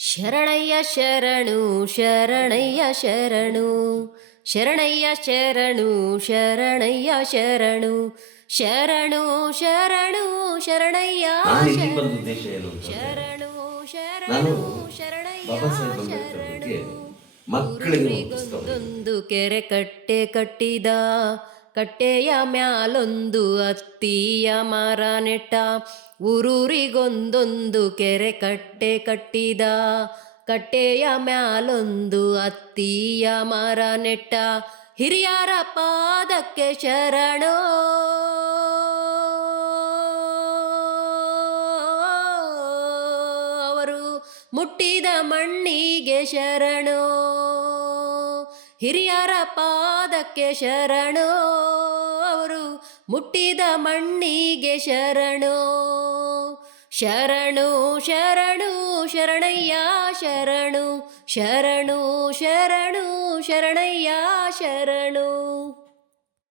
ಶರಣಯ್ಯ ಶರಣು ಶರಣಯ್ಯ ಶರಣು ಶರಣಯ್ಯ ಶರಣು ಶರಣಯ್ಯ ಶರಣು ಶರಣು ಶರಣು ಶರಣಯ್ಯ ನಾನು ಇಲ್ಲಿ ಬಂದ ಶರಣು ಉದ್ದೇಶ ಏನು ಅಂತಂದ್ರೆ, ಶರಣು ನಾನು ಶರಣು ಶರಣಯ್ಯ ಬಾಬಾ ಸಾಹೇಬ್ ಅಂಬೇಡ್ಕರ್ ಶರಣು ಬಗ್ಗೆ ಮಕ್ಕಳಿಗೆ ಒಂದು ಪುಸ್ತಕ ಬರೆದಿದ್ದೆ. ಊರೂರಿಗೊಂದೊಂದು ಕೆರೆ ಕಟ್ಟೆ ಕಟ್ಟಿದ ಕಟ್ಟೆಯ ಮ್ಯಾಲೊಂದು ಅತ್ತಿಯ ಮರ ನೆಟ್ಟ ಊರೂರಿಗೊಂದೊಂದು ಕೆರೆ ಕಟ್ಟೆ ಕಟ್ಟಿದ ಕಟ್ಟೆಯ ಮ್ಯಾಲೊಂದು ಅತ್ತಿಯ ಮರ ನೆಟ್ಟ ಹಿರಿಯರ ಪಾದಕ್ಕೆ ಶರಣೋ ಅವರು ಮುಟ್ಟಿದ ಮಣ್ಣಿಗೆ ಶರಣೋ ಹಿರಿಯರ ಪಾದಕ್ಕೆ ಶರಣೋ ಅವರು ಮುಟ್ಟಿದ ಮಣ್ಣಿಗೆ ಶರಣೋ ಶರಣು ಶರಣು ಶರಣಯ್ಯ ಶರಣು ಶರಣು ಶರಣು ಶರಣಯ್ಯ ಶರಣು